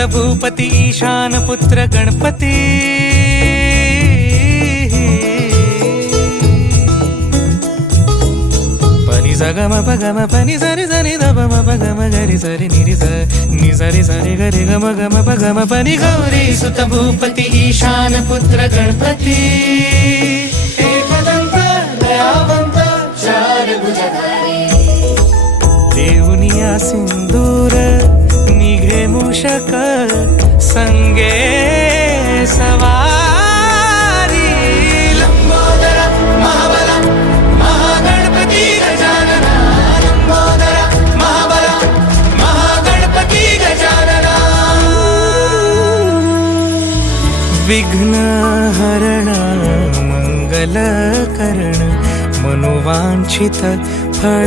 सुत भूपती ईशान पुत्र गणपती पनी सगम पगम पनी सरी सरी दबम पगम गरी सरी निरी नि सरी सरी गरी गम गम पगम पनी गौरी सुत भूपती ईशान पुत्र गणपती एकदंत दयावंत चार भुजधारी देवनिया सिंदूर निघे मूषक संगे सवारी लंबोदर महाबला महागणपती गजानना लंबोदर महाबला महागणपती गजानना विघ्न हरण मंगल करण मनोवांछित फळ